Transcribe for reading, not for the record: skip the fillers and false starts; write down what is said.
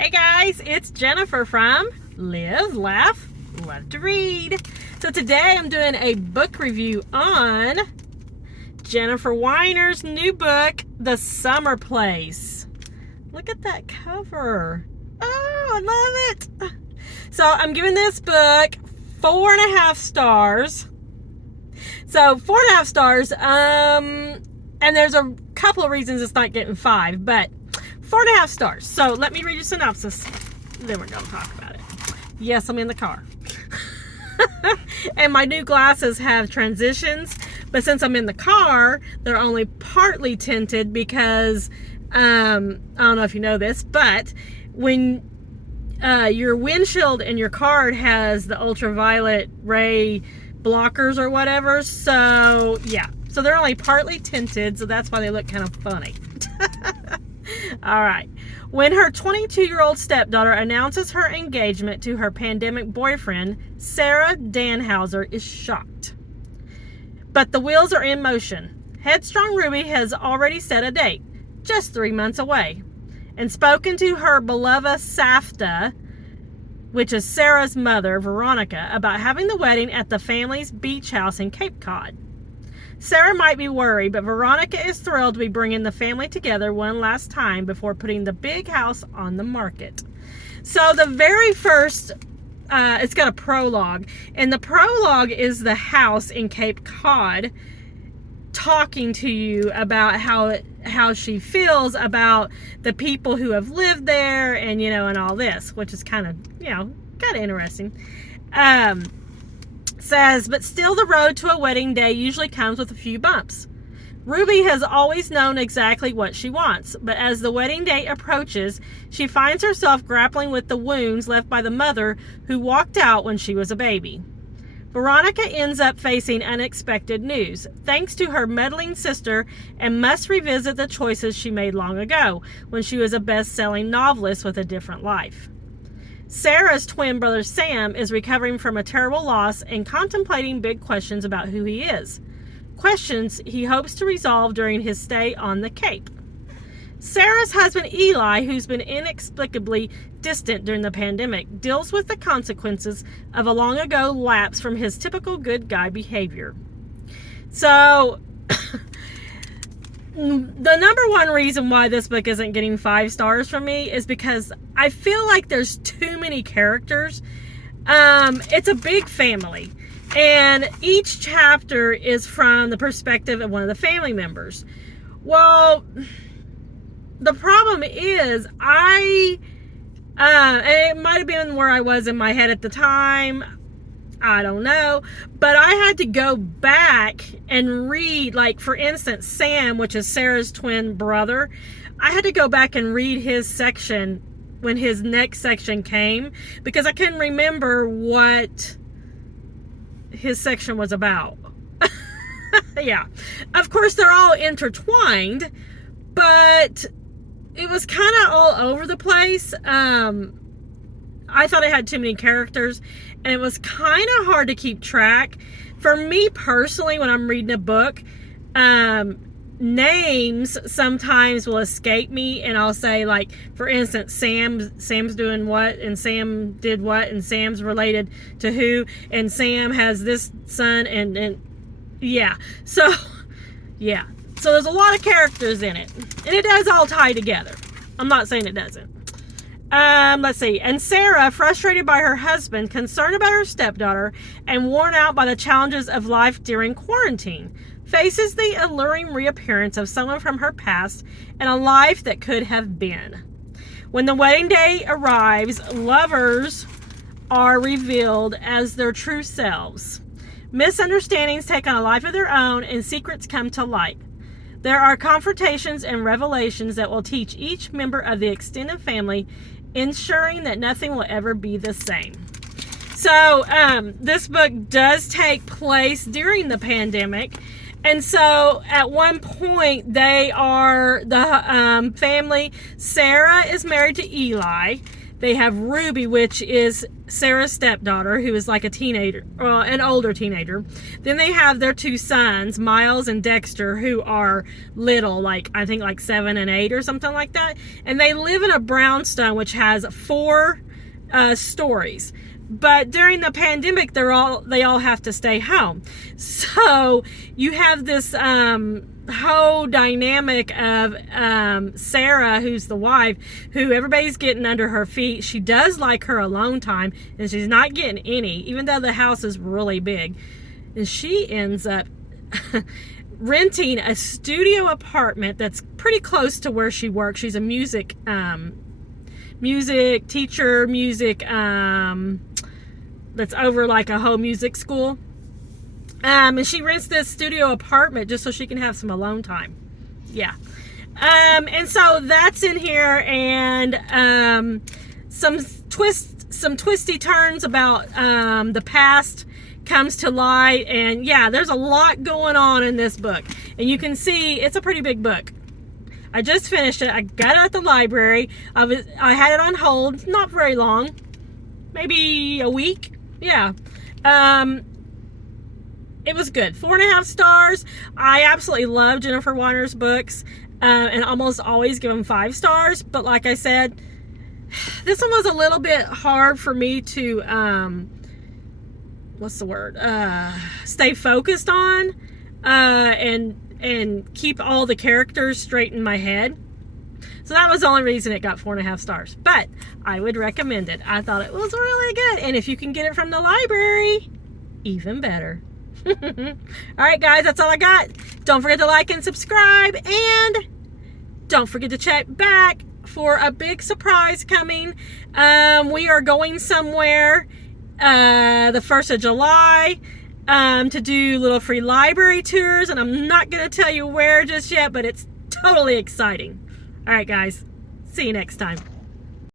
Hey guys, it's Jennifer from Live, Laugh, Love to Read. So today I'm doing a book review on Jennifer Weiner's new book, The Summer Place. Look at that cover. Oh, I love it. So I'm giving this book 4.5 stars. So 4.5 stars. And there's a couple of reasons it's not getting 5, but 4.5 stars. So let me read you a synopsis. Then we're going to talk about it. Yes, I'm in the car. And my new glasses have transitions. But since I'm in the car, they're only partly tinted because, I don't know if you know this, but when your windshield in your car has the ultraviolet ray blockers or whatever. So, yeah. So they're only partly tinted, so that's why they look kind of funny. All right. When her 22-year-old stepdaughter announces her engagement to her pandemic boyfriend, Sarah Danhauser is shocked. But the wheels are in motion. Headstrong Ruby has already set a date, just 3 months away, and spoken to her beloved Safta, which is Sarah's mother, Veronica, about having the wedding at the family's beach house in Cape Cod. Sarah might be worried, but Veronica is thrilled to be bringing the family together one last time before putting the big house on the market. So the very first, it's got a prologue, and the prologue is the house in Cape Cod talking to you about how she feels about the people who have lived there and, and all this, which is kind of interesting. Says, but still the road to a wedding day usually comes with a few bumps. Ruby has always known exactly what she wants, but as the wedding date approaches, she finds herself grappling with the wounds left by the mother who walked out when she was a baby. Veronica ends up facing unexpected news, thanks to her meddling sister, and must revisit the choices she made long ago, when she was a best-selling novelist with a different life. Sarah's twin brother Sam is recovering from a terrible loss and contemplating big questions about who he is. Questions he hopes to resolve during his stay on the Cape. Sarah's husband Eli, who's been inexplicably distant during the pandemic, deals with the consequences of a long ago lapse from his typical good guy behavior. So, the number one reason why this book isn't getting 5 stars from me is because I feel like there's too many characters. It's a big family, and each chapter is from the perspective of one of the family members. Well, the problem is and it might have been where I was in my head at the time, I don't know, but I had to go back and read, like, for instance, Sam, which is Sarah's twin brother, I had to go back and read his section when his next section came, because I couldn't remember what his section was about. Yeah. Of course, they're all intertwined, but it was kind of all over the place. I thought it had too many characters, and it was kind of hard to keep track. For me personally, when I'm reading a book, names sometimes will escape me, and I'll say, like, for instance, Sam's doing what, and Sam did what, and Sam's related to who, and Sam has this son, and yeah. So, yeah. So there's a lot of characters in it, and it does all tie together. I'm not saying it doesn't. Let's see. And Sarah, frustrated by her husband, concerned about her stepdaughter, and worn out by the challenges of life during quarantine, faces the alluring reappearance of someone from her past and a life that could have been. When the wedding day arrives, lovers are revealed as their true selves. Misunderstandings take on a life of their own, and secrets come to light. There are confrontations and revelations that will teach each member of the extended family, ensuring that nothing will ever be the same. So, this book does take place during the pandemic. And so, at one point, they are, the family, Sarah is married to Eli. They have Ruby, which is Sarah's stepdaughter, who is like a teenager, an older teenager. Then they have their 2 sons, Miles and Dexter, who are little, like I think like 7 and 8 or something like that. And they live in a brownstone, which has 4 stories. But during the pandemic, they all have to stay home. So you have this whole dynamic of Sarah, who's the wife, who everybody's getting under her feet. She does like her alone time, and she's not getting any, even though the house is really big. And she ends up renting a studio apartment that's pretty close to where she works. She's a music teacher, that's over like a home music school. And she rents this studio apartment just so she can have some alone time. Yeah. And so that's in here, and some twisty turns about the past comes to light, and yeah, there's a lot going on in this book. And you can see it's a pretty big book. I just finished it. I got it at the library. I had it on hold, not very long, maybe a week. Yeah. It was good. 4.5 stars. I absolutely love Jennifer Weiner's books, and almost always give them 5 stars. But like I said, this one was a little bit hard for me to, stay focused on, and keep all the characters straight in my head. So that was the only reason it got 4.5 stars. But I would recommend it. I thought it was really good. And if you can get it from the library, even better. Alright guys, that's all I got. Don't forget to like and subscribe. And don't forget to check back for a big surprise coming. We are going somewhere the 1st of July to do little free library tours. And I'm not going to tell you where just yet, but it's totally exciting. All right, guys. See you next time.